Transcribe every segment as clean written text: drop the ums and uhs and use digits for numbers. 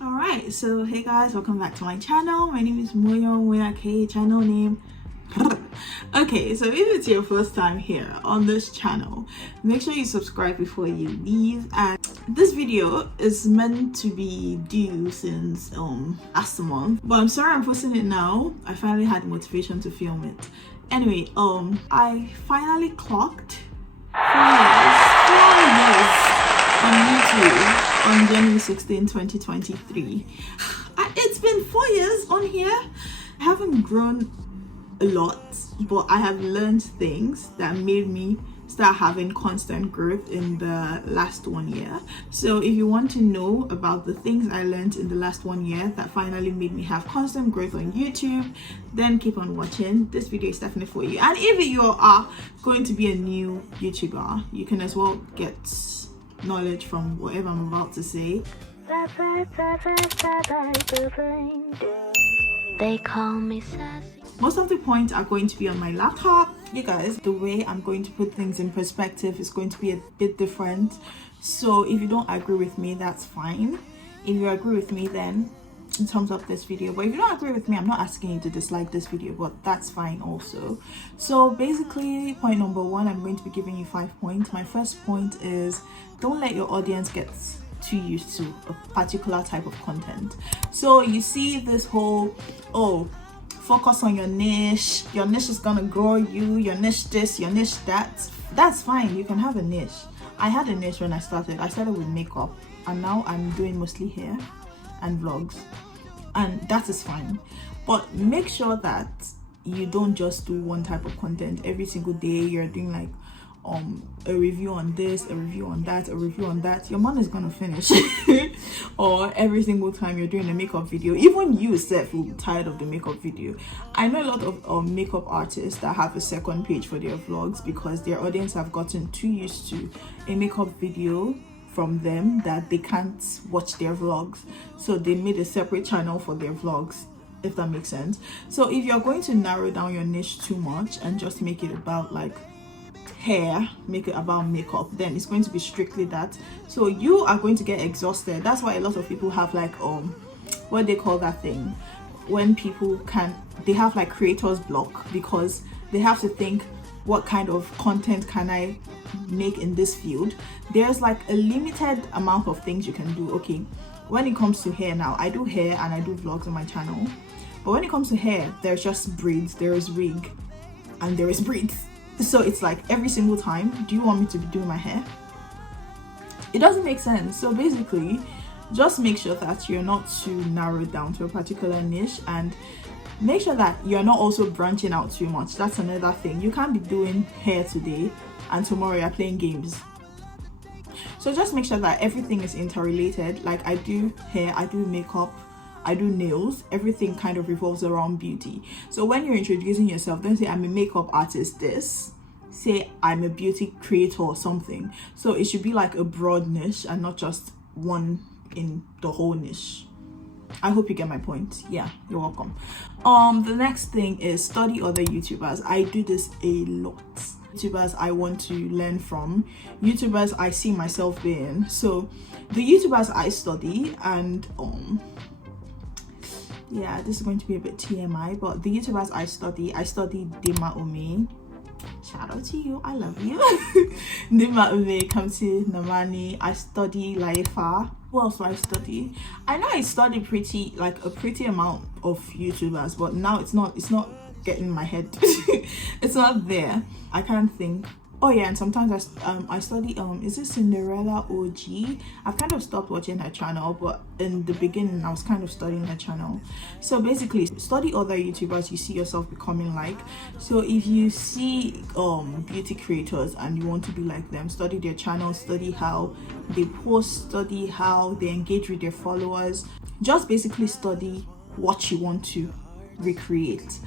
Alright, so hey guys, welcome back to my channel. My name is Moyo K, channel name. Okay, so if it's your first time here on this channel, make sure you subscribe before you leave. And this video is meant to be due since last month, but I'm sorry I'm posting it now. I finally had motivation to film it. Anyway, I finally clocked 4 years on YouTube on January 16, 2023. It's been 4 years on here. I haven't grown a lot, but I have learned things that made me start having constant growth in the last 1 year. So if you want to know about the things I learned in the last 1 year that finally made me have constant growth on YouTube, then keep on watching. This video is definitely for you. And if you are going to be a new YouTuber, you can as well get knowledge from whatever I'm about to say. They call me sassy. Most of the points are going to be on my laptop. You guys, the way I'm going to put things in perspective is going to be a bit different. So if you don't agree with me, that's fine. If you agree with me, then thumbs up this video. But if you don't agree with me, I'm not asking you to dislike this video, but that's fine also. So basically, point number one, I'm going to be giving you 5 points. My first point is, don't let your audience get too used to a particular type of content. So you see this whole, focus on your niche is gonna grow you, your niche this, your niche that. That's fine, you can have a niche. I had a niche when I started with makeup, and now I'm doing mostly hair and vlogs, and that is fine. But make sure that you don't just do one type of content every single day. You're doing like a review on this, a review on that, a review on that. Your money is gonna finish. Or every single time you're doing a makeup video, even you yourself will be tired of the makeup video. I know a lot of makeup artists that have a second page for their vlogs because their audience have gotten too used to a makeup video from them that they can't watch their vlogs, so they made a separate channel for their vlogs, if that makes sense. So if you're going to narrow down your niche too much and just make it about like hair, make it about makeup, then it's going to be strictly that. So you are going to get exhausted. That's why a lot of people have like what they call that thing when people they have like creator's block, because they have to think, what kind of content can I make in this field? There's like a limited amount of things you can do. Okay, when it comes to hair, now I do hair and I do vlogs on my channel, but when it comes to hair, there's just braids, there is wig, and there is braids. So it's like every single time, do you want me to be doing my hair? It doesn't make sense. So basically, just make sure that you're not too narrowed down to a particular niche, and make sure that you're not also branching out too much. That's another thing. You can't be doing hair today and tomorrow you're playing games. So just make sure that everything is interrelated. Like I do hair, I do makeup, I do nails. Everything kind of revolves around beauty. So when you're introducing yourself, don't say I'm a makeup artist this, say I'm a beauty creator or something. So it should be like a broad niche and not just one in the whole niche. I hope you get my point. Yeah, you're welcome. The next thing is study other YouTubers. I do this a lot. YouTubers I want to learn from, YouTubers I see myself being. So the YouTubers I study, and yeah, this is going to be a bit TMI, but the YouTubers I study Dima Ome. Shout out to you, I love you. Dima Ome, Kamsi Namani. I study Laifa. Who else do I study? I know I study a pretty amount of YouTubers, but now it's not getting in my head. It's not there. I can't think. Oh yeah, and sometimes I study is it Cinderella OG? I've kind of stopped watching her channel, but in the beginning I was kind of studying her channel. So basically, study other YouTubers you see yourself becoming like. So if you see beauty creators and you want to be like them, study their channel, study how they post, study how they engage with their followers. Just basically study what you want to recreate.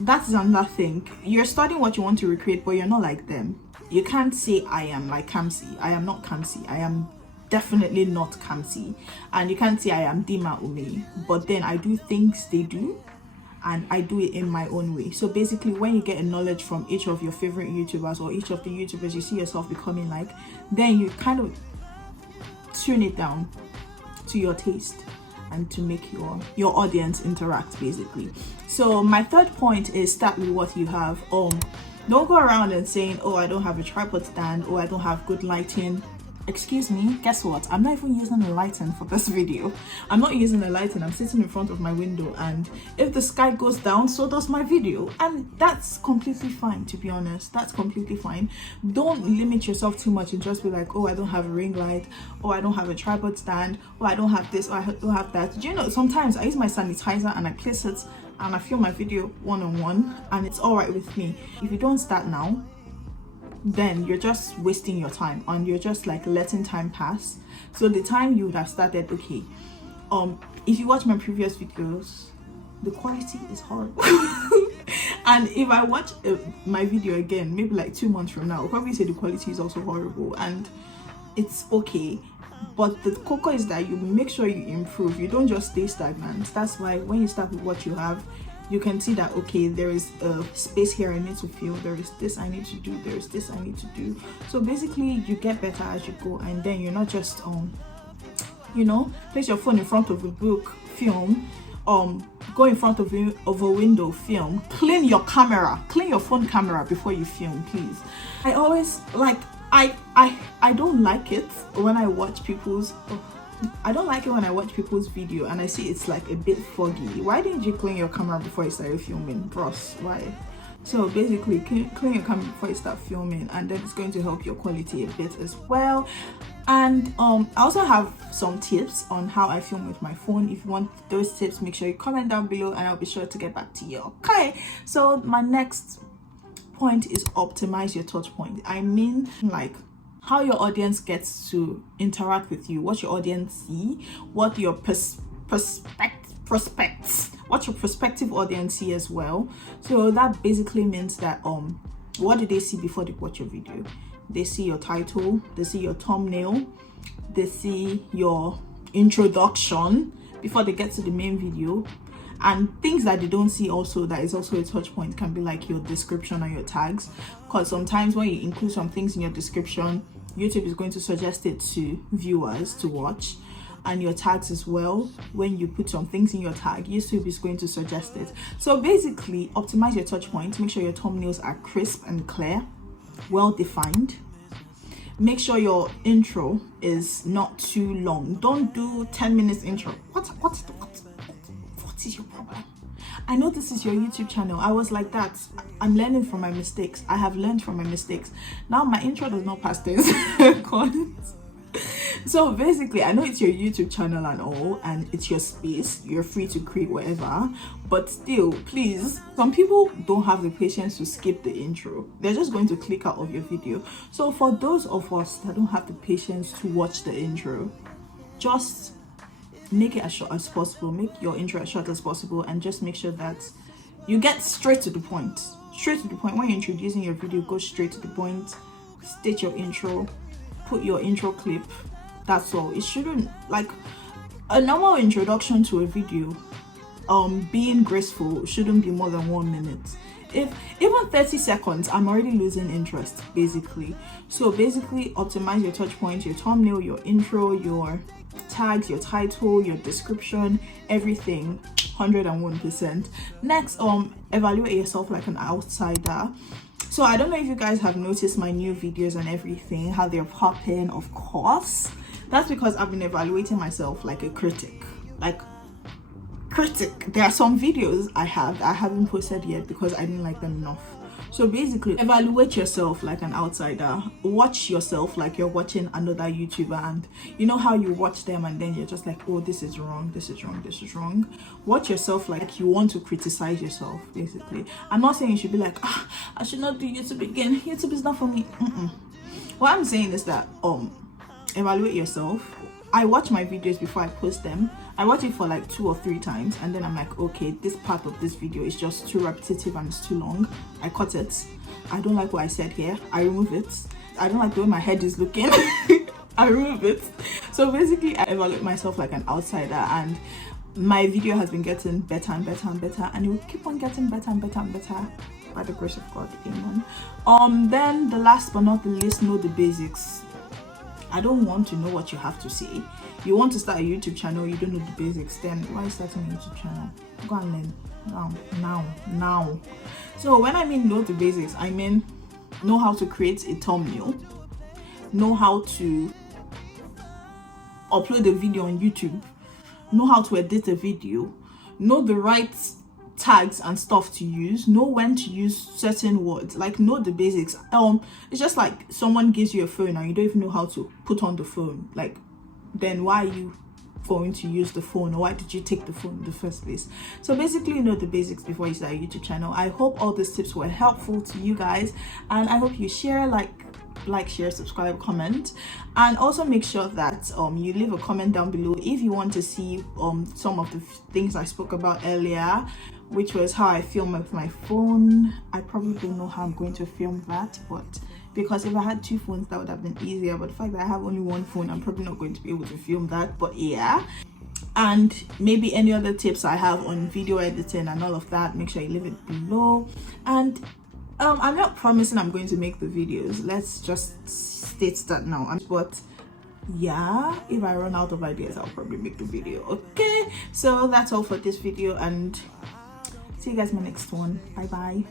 That's another thing. You're studying what you want to recreate, but you're not like them. You can't say I am like Kamsi. I am not Kamsi. I am definitely not Kamsi. And you can't say I am Dima Umi, but then I do things they do, and I do it in my own way. So basically, when you get a knowledge from each of your favorite YouTubers or each of the YouTubers you see yourself becoming like, then you kind of tune it down to your taste and to make your audience interact, basically. So my third point is start with what you have. Don't go around and saying, oh, I don't have a tripod stand, or I don't have good lighting. Excuse me, guess what? I'm not even using the lighting for this video. I'm not using the lighting. I'm sitting in front of my window, and if the sky goes down, so does my video, and that's completely fine. To be honest, that's completely fine. Don't limit yourself too much and just be like, oh, I don't have a ring light, or I don't have a tripod stand, or I don't have this, or I don't have that. Do you know, sometimes I use my sanitizer and I place it and I film my video one-on-one, and it's all right with me. If you don't start now, then you're just wasting your time, and you're just like letting time pass. So the time you would have started, okay, if you watch my previous videos, the quality is horrible. And if I watch my video again, maybe like 2 months from now, I'll probably say the quality is also horrible, and it's okay. But the cocoa is that you make sure you improve. You don't just stay stagnant. That's why when you start with what you have, you can see that, okay, there is a space here I need to fill, there is this I need to do, there is this I need to do. So basically you get better as you go, and then you're not just you know, place your phone in front of a book, film, go in front of a window, film. Clean your camera, clean your phone camera before you film, please. I always like, I don't like it when I watch people's video and I see it's like a bit foggy. Why didn't you clean your camera before you started filming, bros? Why? So basically clean your camera before you start filming, and then it's going to help your quality a bit as well. And I also have some tips on how I film with my phone. If you want those tips, make sure you comment down below and I'll be sure to get back to you. Okay, so my next point is optimize your touch point. I mean, like, how your audience gets to interact with you, what your audience see, what your what your prospective audience see as well. So that basically means that what do they see before they watch your video? They see your title, they see your thumbnail, they see your introduction before they get to the main video. And things that they don't see also, that is also a touch point, can be like your description or your tags, because sometimes when you include some things in your description, YouTube is going to suggest it to viewers to watch. And your tags as well, when you put some things in your tag, YouTube is going to suggest it. So basically, optimize your touch points. Make sure your thumbnails are crisp and clear, well defined. Make sure your intro is not too long. Don't do 10 minutes intro. What is your problem? I know this is your YouTube channel. I was like that. I'm learning from my mistakes. I have learned from my mistakes. Now my intro does not pass 10 seconds. So basically, I know it's your YouTube channel and all, and it's your space. You're free to create whatever, but still, please, some people don't have the patience to skip the intro. They're just going to click out of your video. So for those of us that don't have the patience to watch the intro, just make it as short as possible. Make your intro as short as possible, and just make sure that you get straight to the point. Straight to the point. When you're introducing your video, go straight to the point. State your intro, put your intro clip. That's all. It shouldn't, like, a normal introduction to a video, being graceful, shouldn't be more than 1 minute. If even 30 seconds, I'm already losing interest, basically. So basically, optimize your touch points, your thumbnail, your intro, your tags, your title, your description, everything 101%. Next, evaluate yourself like an outsider. So I don't know if you guys have noticed my new videos and everything, how they're popping. Of course, that's because I've been evaluating myself like a critic. There are some videos I haven't posted yet because I didn't like them enough. So basically, evaluate yourself like an outsider. Watch yourself like you're watching another YouTuber, and you know how you watch them and then you're just like, oh, this is wrong, this is wrong, this is wrong. Watch yourself like you want to criticize yourself, basically. I'm not saying you should be like, I should not do YouTube again. YouTube is not for me. What I'm saying is that evaluate yourself. I watch my videos before I post them. I watch it for like 2 or 3 times, and then I'm like, okay, this part of this video is just too repetitive and it's too long. I cut it. I don't like what I said here. I remove it. I don't like the way my head is looking. I remove it. So basically, I evaluate myself like an outsider, and my video has been getting better and better and better, and it will keep on getting better and better and better by the grace of God. Amen. Then the last but not the least, know the basics. I don't want to know what you have to say. You want to start a YouTube channel, you don't know the basics, then why starting a YouTube channel? Go and learn now. So when I mean know the basics, I mean know how to create a thumbnail, know how to upload a video on YouTube, know how to edit a video, know the right tags and stuff to use, know when to use certain words, like know the basics. It's just like someone gives you a phone and you don't even know how to put on the phone. Like, then why are you going to use the phone, or why did you take the phone in the first place? So basically, know the basics before you start a YouTube channel. I hope all these tips were helpful to you guys, and I hope you share, like, share, subscribe, comment, and also make sure that you leave a comment down below if you want to see some of the things I spoke about earlier, which was how I film with my phone. I probably don't know how I'm going to film that, but because if I had 2 phones that would have been easier, but the fact that I have only 1 phone, I'm probably not going to be able to film that. But yeah, and maybe any other tips I have on video editing and all of that, make sure you leave it below. And I'm not promising I'm going to make the videos, let's just state that now, but yeah, if I run out of ideas, I'll probably make the video. Okay, so that's all for this video, and see you guys in my next one. Bye.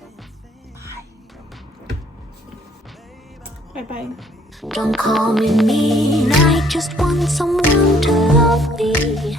Don't call me mean, I just want someone to love me.